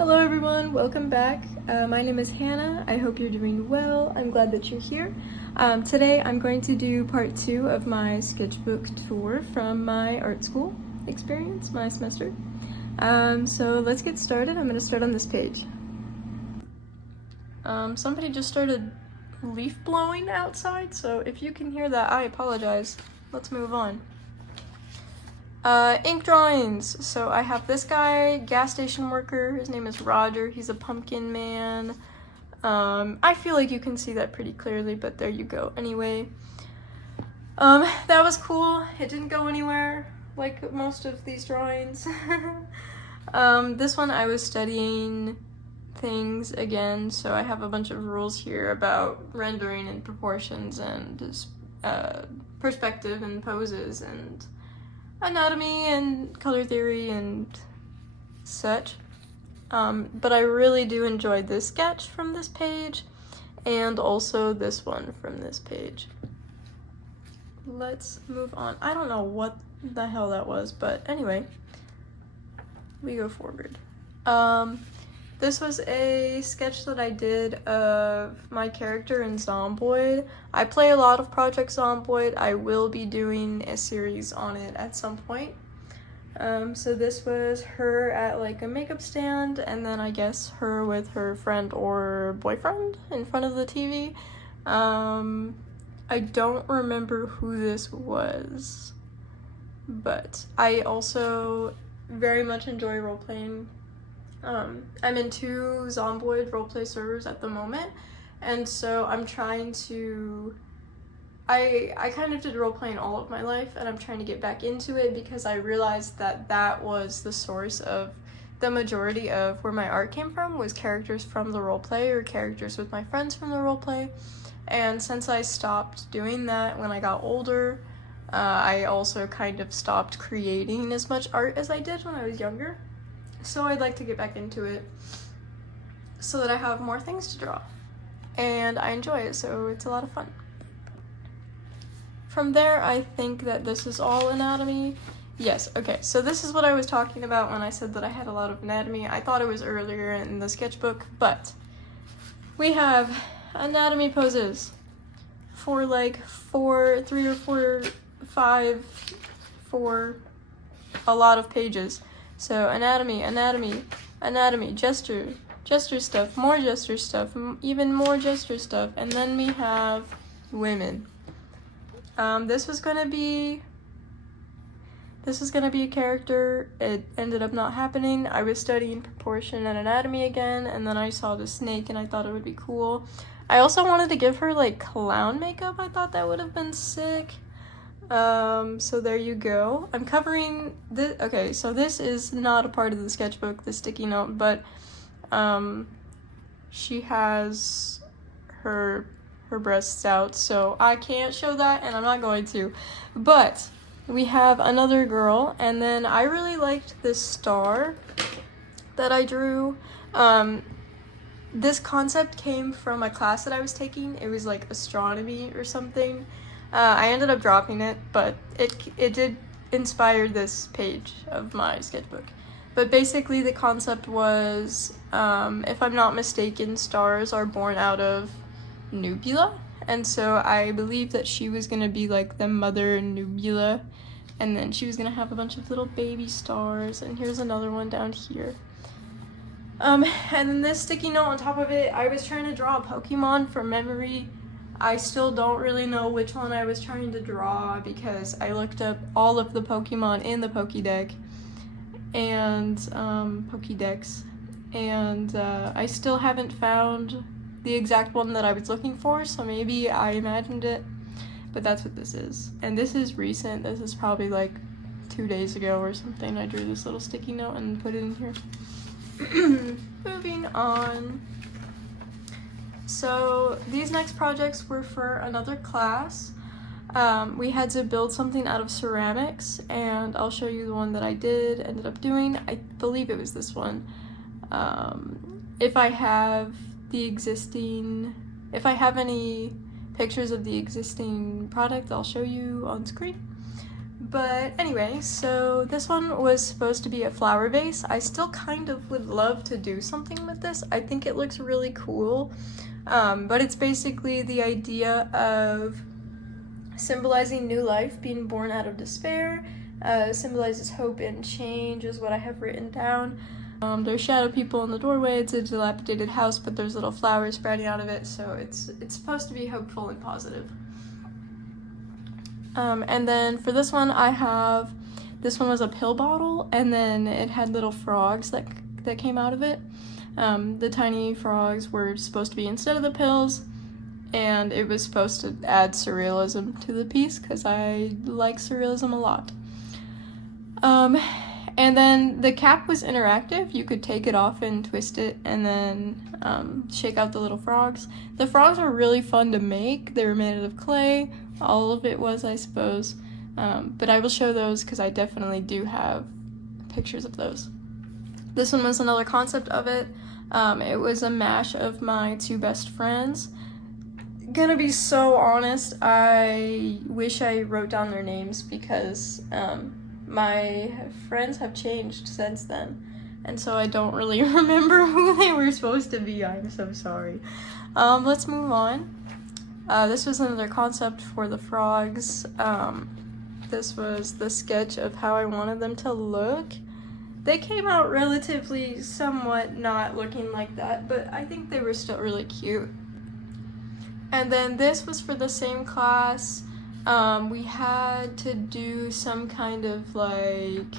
Hello everyone, welcome back. My name is Hannah. I hope you're doing well. I'm glad that you're here. Today I'm going to do part 2 of my sketchbook tour from my art school experience, my semester. So let's get started. I'm going to start on this page. Somebody just started leaf blowing outside, so if you can hear that, I apologize. Let's move on. Ink drawings. So I have this guy, gas station worker. His name is Roger. He's a pumpkin man. I feel like you can see that pretty clearly, but there you go. Anyway, that was cool. It didn't go anywhere like most of these drawings. This one I was studying things again, so I have a bunch of rules here about rendering and proportions and perspective and poses and anatomy and color theory and such. But I really do enjoy this sketch from this page and also this one from this page. Let's move on. I don't know what the hell that was, but anyway, we go forward. This was a sketch that I did of my character in Zomboid. I play a lot of Project Zomboid. I will be doing a series on it at some point. So this was her at like a makeup stand, and then I guess her with her friend or boyfriend in front of the TV. I don't remember who this was, but I also very much enjoy role-playing. I'm in 2 Zomboid roleplay servers at the moment, and so I'm trying to... I kind of did roleplaying all of my life, and I'm trying to get back into it because I realized that that was the source of the majority of where my art came from, was characters from the roleplay or characters with my friends from the roleplay. And since I stopped doing that when I got older, I also kind of stopped creating as much art as I did when I was younger. So I'd like to get back into it so that I have more things to draw. And I enjoy it, so it's a lot of fun. From there, I think that this is all anatomy. Yes, okay, so this is what I was talking about when I said that I had a lot of anatomy. I thought it was earlier in the sketchbook, but we have anatomy poses for like 3 or 4, 5, for a lot of pages. So anatomy, gesture stuff, more gesture stuff, even more gesture stuff, and then we have women. This was gonna be a character. It ended up not happening. I was studying proportion and anatomy again, and then I saw the snake and I thought it would be cool. I also wanted to give her like clown makeup. I thought that would have been sick. So there you go. I'm covering this. Okay, so this is not a part of the sketchbook, the sticky note, but she has her breasts out, so I can't show that, and I'm not going to. But we have another girl, and then I really liked this star that I drew. This concept came from a class that I was taking. It was like astronomy or something. I ended up dropping it, but it did inspire this page of my sketchbook. But basically the concept was, if I'm not mistaken, stars are born out of nebula, and so I believe that she was gonna be like the mother nebula, and then she was gonna have a bunch of little baby stars, and here's another one down here. And then this sticky note on top of it, I was trying to draw a Pokemon from memory. I still don't really know which one I was trying to draw because I looked up all of the Pokemon in the Pokédex and Pokédex, and I still haven't found the exact one that I was looking for, so maybe I imagined it, but that's what this is. And this is recent. This is probably like 2 days ago or something. I drew this little sticky note and put it in here. Moving on. So these next projects were for another class. We had to build something out of ceramics, and I'll show you the one that I ended up doing. I believe it was this one. If I have any pictures of the existing product, I'll show you on screen. But anyway, so this one was supposed to be a flower vase. I still kind of would love to do something with this. I think it looks really cool. But it's basically the idea of symbolizing new life, being born out of despair. Symbolizes hope and change is what I have written down. There's shadow people in the doorway. It's a dilapidated house, but there's little flowers sprouting out of it, so it's supposed to be hopeful and positive. And then for this one, this one was a pill bottle, and then it had little frogs that came out of it. The tiny frogs were supposed to be instead of the pills, and it was supposed to add surrealism to the piece, because I like surrealism a lot. And then the cap was interactive. You could take it off and twist it and then shake out the little frogs. The frogs were really fun to make. They were made out of clay. All of it was, I suppose. But I will show those because I definitely do have pictures of those. This one was another concept of it. It was a mash of my two best friends. Gonna be so honest, I wish I wrote down their names because my friends have changed since then, and so I don't really remember who they were supposed to be. I'm so sorry. Let's move on. This was another concept for the frogs. This was the sketch of how I wanted them to look. They came out relatively somewhat not looking like that, but I think they were still really cute. And then this was for the same class. We had to do some kind of like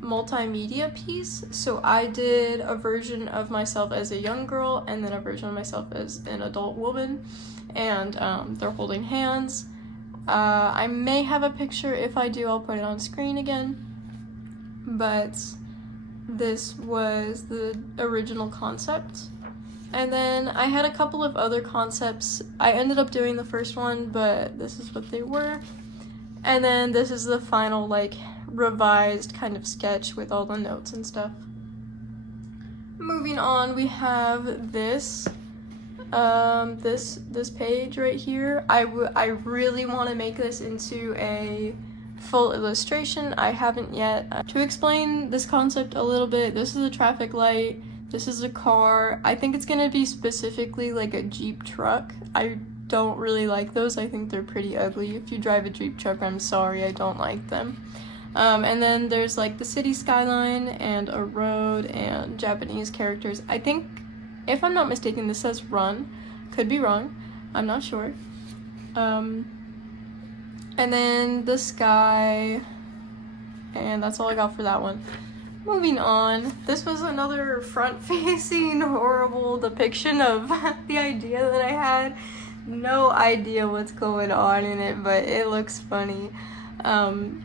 multimedia piece. So I did a version of myself as a young girl and then a version of myself as an adult woman. And they're holding hands. I may have a picture. If I do, I'll put it on screen again. But this was the original concept. And then I had a couple of other concepts. I ended up doing the first one, but this is what they were. And then this is the final, like, revised kind of sketch with all the notes and stuff. Moving on, we have this. This page right here. I really want to make this into a full illustration. I haven't yet. To explain this concept a little bit, this is a traffic light. This is a car. I think it's gonna be specifically like a Jeep truck. I don't really like those. I think they're pretty ugly. If you drive a Jeep truck, I'm sorry, I don't like them. And then there's like the city skyline and a road and Japanese characters. I think, if I'm not mistaken, this says run. Could be wrong. I'm not sure. And then the sky. And that's all I got for that one. Moving on, this was another front-facing horrible depiction of the idea that I had. No idea what's going on in it, but it looks funny.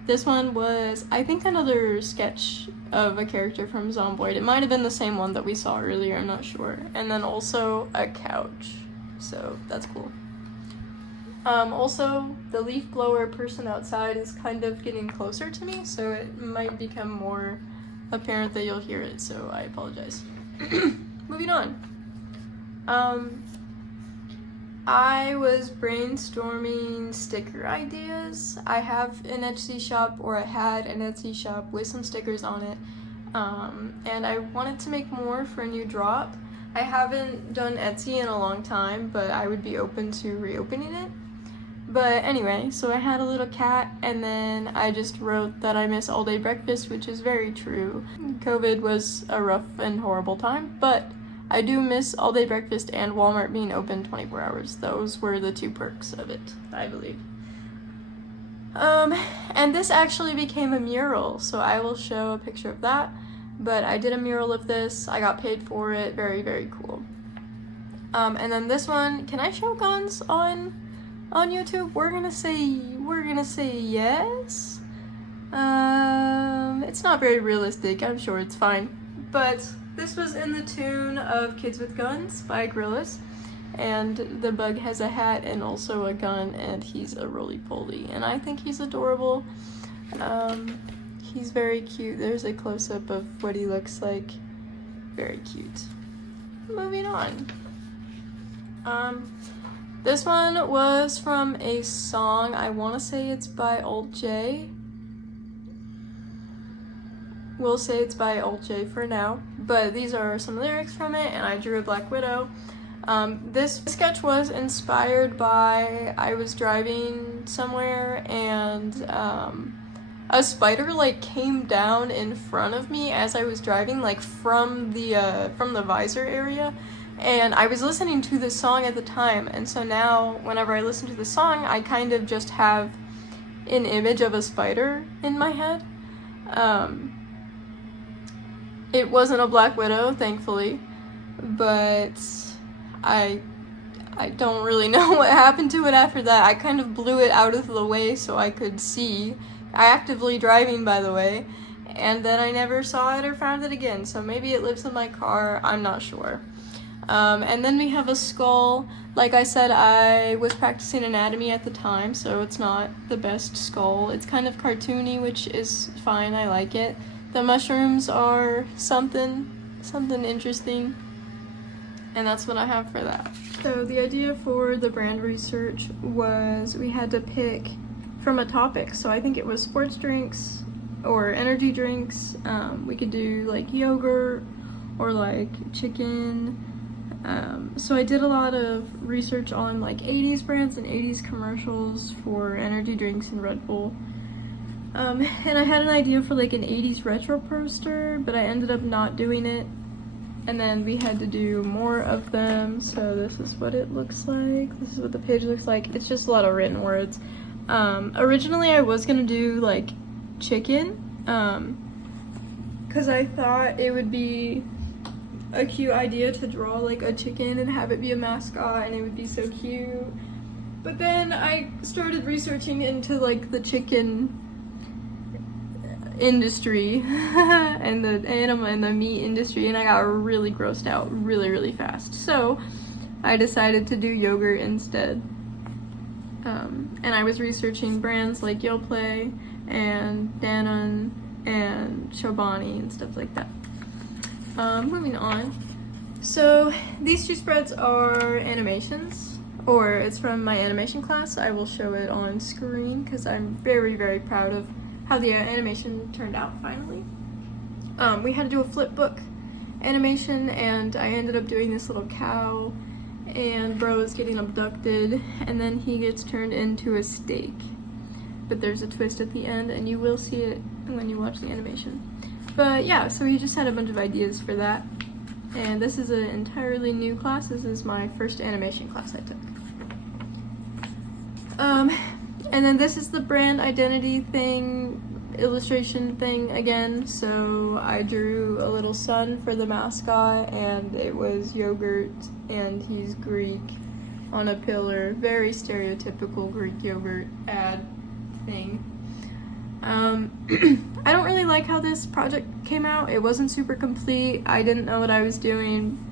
This one was, I think, another sketch of a character from Zomboid. It might have been the same one that we saw earlier, I'm not sure. And then also a couch, so that's cool. Also, the leaf blower person outside is kind of getting closer to me, so it might become more apparent that you'll hear it, so I apologize. Moving on. I was brainstorming sticker ideas. I have an Etsy shop, or I had an Etsy shop with some stickers on it, and I wanted to make more for a new drop. I haven't done Etsy in a long time, but I would be open to reopening it. But anyway, so I had a little cat, and then I just wrote that I miss all-day breakfast, which is very true. COVID was a rough and horrible time, but I do miss all-day breakfast and Walmart being open 24 hours. Those were the two perks of it, I believe. And this actually became a mural, so I will show a picture of that. But I did a mural of this. I got paid for it. Very, very cool. And then this one, can I show guns on YouTube? We're gonna say yes. It's not very realistic. I'm sure it's fine. But this was in the tune of Kids with Guns by Gorillaz. And the bug has a hat and also a gun, and he's a roly-poly. And I think he's adorable. He's very cute. There's a close-up of what he looks like. Very cute. Moving on. This one was from a song. I want to say it's by Old J. we'll say it's by Olche for now, but these are some lyrics from it, and I drew a Black Widow. This sketch was inspired by, I was driving somewhere and a spider like came down in front of me as I was driving, like from the visor area, and I was listening to this song at the time, and so now whenever I listen to the song, I kind of just have an image of a spider in my head. It wasn't a Black Widow, thankfully, but I don't really know what happened to it after that. I kind of blew it out of the way so I could see. Actively driving, by the way, and then I never saw it or found it again, so maybe it lives in my car, I'm not sure. And then we have a skull. Like I said, I was practicing anatomy at the time, so it's not the best skull. It's kind of cartoony, which is fine, I like it. The mushrooms are something interesting, and that's what I have for that. So the idea for the brand research was we had to pick from a topic, so I think it was sports drinks or energy drinks. We could do like yogurt or like chicken. So I did a lot of research on like 80s brands and 80s commercials for energy drinks and Red Bull. And I had an idea for like an 80s retro poster, but I ended up not doing it. And then we had to do more of them, so this is what it looks like. This is what the page looks like. It's just a lot of written words. Originally I was gonna do like chicken, cause I thought it would be a cute idea to draw like a chicken and have it be a mascot, and it would be so cute. But then I started researching into like the chicken industry and the animal and the meat industry, and I got really grossed out really fast. So I decided to do yogurt instead. And I was researching brands like Yoplait and Danone and Chobani and stuff like that. Moving on. So these two spreads are animations, or it's from my animation class. I will show it on screen because I'm very proud of how the animation turned out finally. We had to do a flip book animation, and I ended up doing this little cow, and bro is getting abducted, and then he gets turned into a steak. But there's a twist at the end, and you will see it when you watch the animation. But yeah, so we just had a bunch of ideas for that. And this is an entirely new class. This is my first animation class I took. And then this is the brand identity thing, illustration thing again. So I drew a little sun for the mascot, and it was yogurt, and he's Greek on a pillar. Very stereotypical Greek yogurt ad thing. I don't really like how this project came out. It wasn't super complete. I didn't know what I was doing.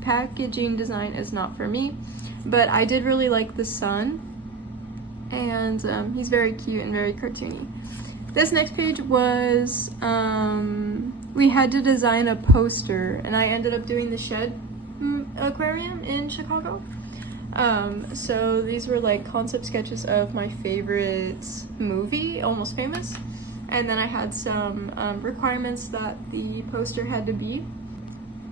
Packaging design is not for me, but I did really like the sun, and he's very cute and very cartoony. This next page was, we had to design a poster, and I ended up doing the Shed Aquarium in Chicago. So these were like concept sketches of my favorite movie, Almost Famous, and then I had some requirements that the poster had to be,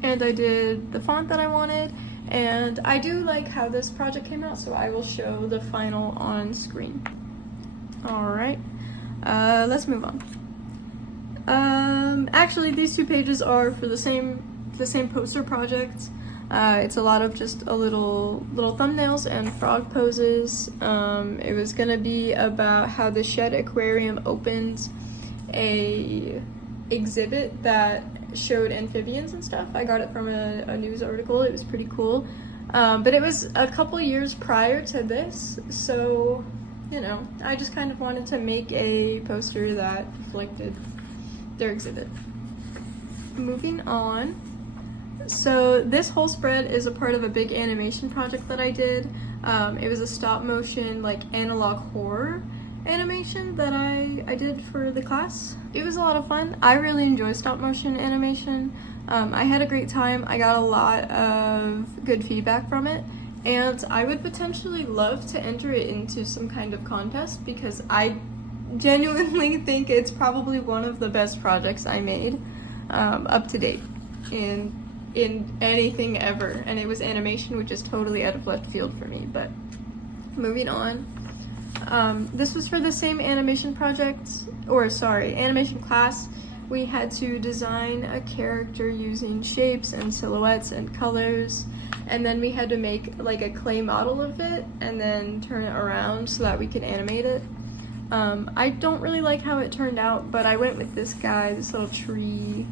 and I did the font that I wanted, and I do like how this project came out, so I will show the final on screen. Alright, let's move on. Actually, these two pages are for the same poster project. It's a lot of just a little thumbnails and frog poses. It was gonna be about how the Shed Aquarium opened a exhibit that showed amphibians and stuff. I got it from a news article. It was pretty cool. But it was a couple years prior to this, so you know, I just kind of wanted to make a poster that reflected their exhibit. Moving on. So this whole spread is a part of a big animation project that I did. It was a stop motion, like analog horror animation that I did for the class. It was a lot of fun. I really enjoy stop motion animation. I had a great time. I got a lot of good feedback from it, and I would potentially love to enter it into some kind of contest because I genuinely think it's probably one of the best projects I made up to date in anything ever, and it was animation, which is totally out of left field for me. But moving on, this was for the same animation animation class. We had to design a character using shapes and silhouettes and colors, and then we had to make like a clay model of it and then turn it around so that we could animate it. I don't really like how it turned out, but I went with this guy, this little tree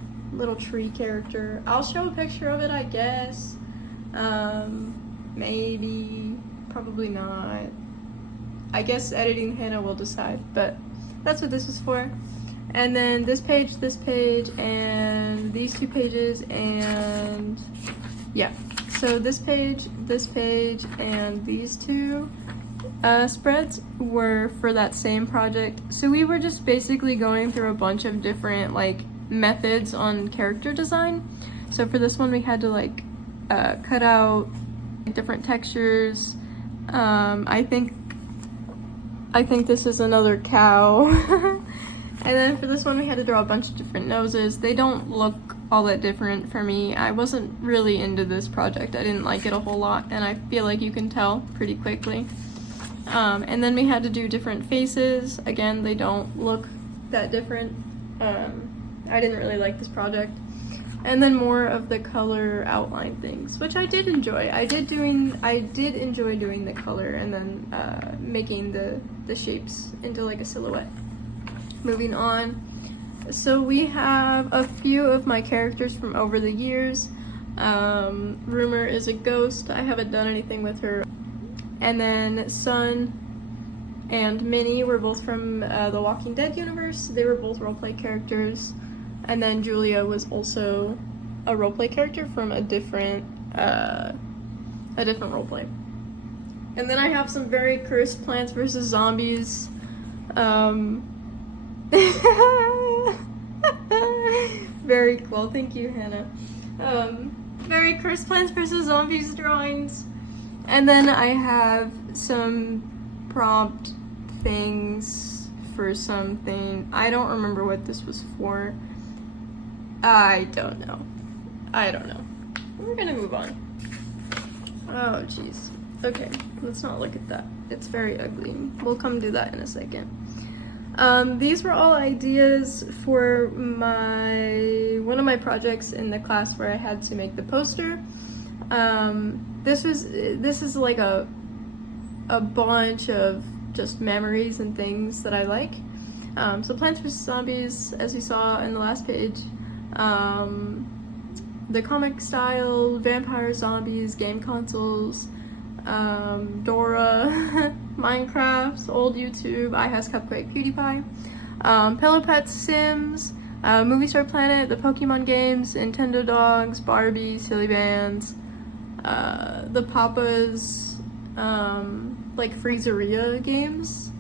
character. I'll show a picture of it, I guess. Maybe, probably not. I guess editing Hannah will decide, but that's what this was for. And then this page, and these 2 pages, and yeah. So this page, and these 2 spreads were for that same project. So we were just basically going through a bunch of different like methods on character design. So for this one we had to like cut out different textures. I think this is another cow. And then for this one we had to draw a bunch of different noses. They don't look all that different for me. I wasn't really into this project. I didn't like it a whole lot, and I feel like you can tell pretty quickly. And then we had to do different faces. Again, they don't look that different. I didn't really like this project. And then more of the color outline things, which I did enjoy. I did enjoy doing the color and then making the shapes into like a silhouette. Moving on. So we have a few of my characters from over the years. Rumor is a ghost. I haven't done anything with her. And then Sun and Minnie were both from the Walking Dead universe. They were both roleplay characters. And then Julia was also a roleplay character from a different roleplay. And then I have some very cursed Plants vs. Zombies. Very cool. Thank you, Hannah. Very cursed Plants vs. Zombies drawings. And then I have some prompt things for something. I don't remember what this was for. I don't know. We're gonna move on. Oh, jeez. Okay, let's not look at that. It's very ugly. We'll come do that in a second. These were all ideas for one of my projects in the class where I had to make the poster. This is like a bunch of just memories and things that I like. So Plants vs. Zombies, as you saw in the last page, the comic style, vampire zombies, game consoles, Dora, Minecraft, old YouTube, iHas Cupcake, PewDiePie, Pillow Pets, Sims, Movie Star Planet, the Pokemon games, Nintendo Dogs, Barbie, Silly Bands, the Papa's, like Freezeria games,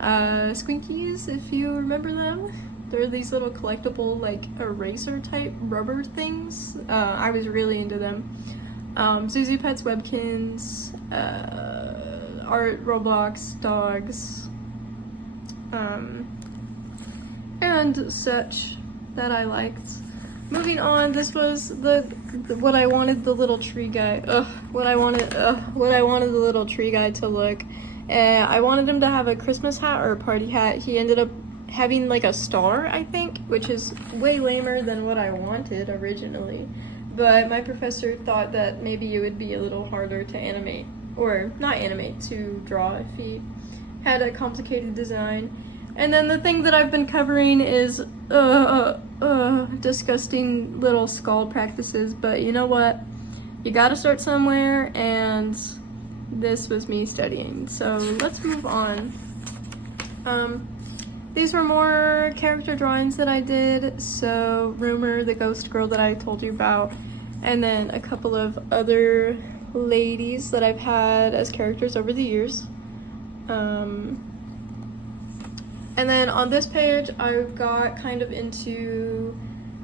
Squinkies, if you remember them. They're these little collectible, like, eraser type rubber things. I was really into them. Susie Pet's Webkins, art, Roblox, dogs, and such that I liked. Moving on, this was what I wanted the little tree guy. What I wanted the little tree guy to look. I wanted him to have a Christmas hat or a party hat. He ended up having like a star, I think, which is way lamer than what I wanted originally. But my professor thought that maybe it would be a little harder to animate, or not animate, to draw if he had a complicated design. And then the thing that I've been covering is disgusting little skull practices, but you know what? You gotta start somewhere, and this was me studying. So let's move on. These were more character drawings that I did. So Rumor, the ghost girl that I told you about, and then a couple of other ladies that I've had as characters over the years. And then on this page, I got kind of into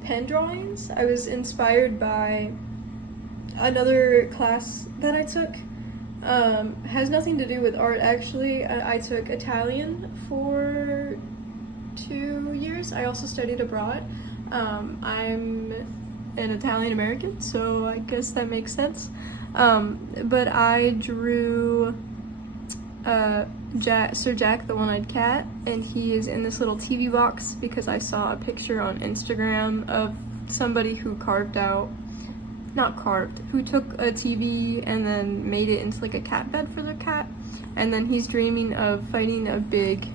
pen drawings. I was inspired by another class that I took. Has nothing to do with art, actually. I took Italian for 2 years. I also studied abroad. I'm an Italian American, so I guess that makes sense. But I drew Sir Jack the One-Eyed Cat, and he is in this little TV box because I saw a picture on Instagram of somebody who who took a TV and then made it into like a cat bed for the cat, and then he's dreaming of fighting a big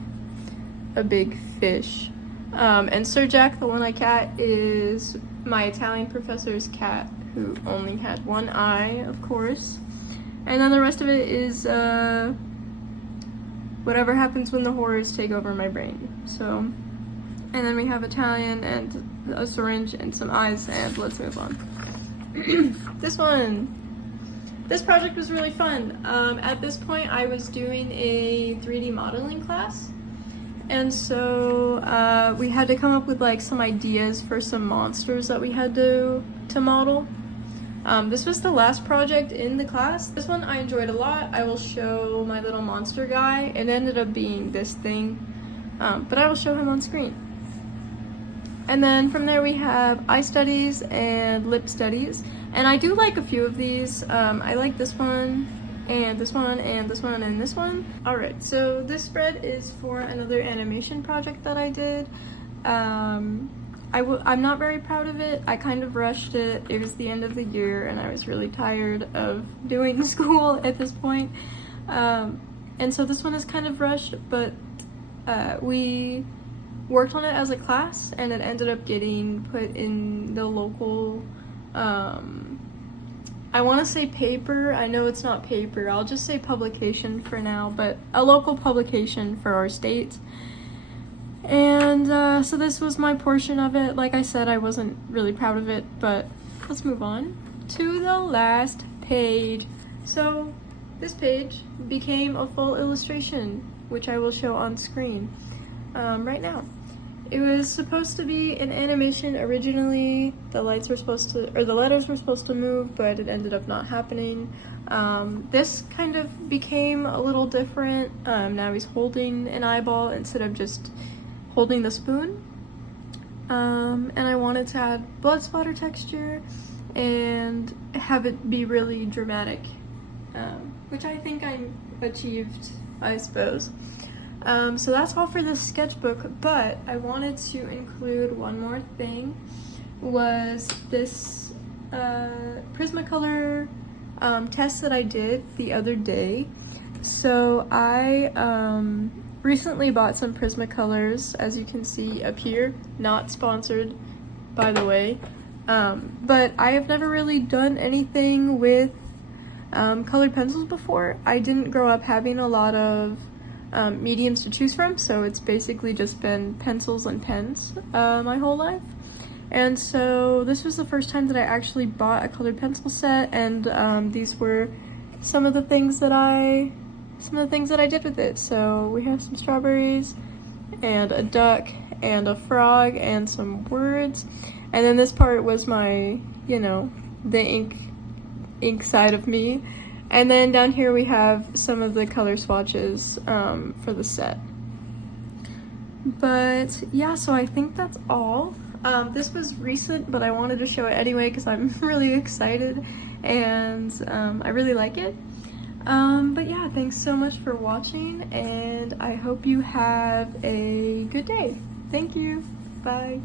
fish. And Sir Jack the One-Eyed Cat is my Italian professor's cat, who only had one eye, of course. And then the rest of it is whatever happens when the horrors take over my brain. So, and then we have Italian and a syringe and some eyes, and let's move on. This project was really fun. At this point, I was doing a 3D modeling class, and so we had to come up with like some ideas for some monsters that we had to model. This was the last project in the class. This one I enjoyed a lot. I will show my little monster guy. It ended up being this thing, but I will show him on screen. And then from there we have eye studies and lip studies. And I do like a few of these. I like this one, and this one, and this one, and this one. Alright, so this spread is for another animation project that I did. I'm not very proud of it. I kind of rushed it. It was the end of the year and I was really tired of doing school at this point. And so this one is kind of rushed, but we worked on it as a class and it ended up getting put in the local, I want to say paper. I know it's not paper. I'll just say publication for now, but a local publication for our state. And so this was my portion of it. Like I said, I wasn't really proud of it, but let's move on to the last page. So this page became a full illustration, which I will show on screen right now. It was supposed to be an animation originally. The letters were supposed to move, but it ended up not happening. This kind of became a little different. Now he's holding an eyeball instead of just holding the spoon. And I wanted to add blood splatter texture and have it be really dramatic, which I think I achieved, I suppose. So that's all for this sketchbook, but I wanted to include one more thing, was this Prismacolor test that I did the other day. So I recently bought some Prismacolors, as you can see up here, not sponsored by the way, but I have never really done anything with colored pencils before. I didn't grow up having a lot of mediums to choose from, so it's basically just been pencils and pens my whole life. And so this was the first time that I actually bought a colored pencil set, and these were some of the things that I did with it. So we have some strawberries and a duck and a frog and some words, and then this part was my, the ink side of me. And then down here we have some of the color swatches for the set. But yeah, so I think that's all. This was recent, but I wanted to show it anyway because I'm really excited and I really like it. But yeah, thanks so much for watching, and I hope you have a good day. Thank you. Bye.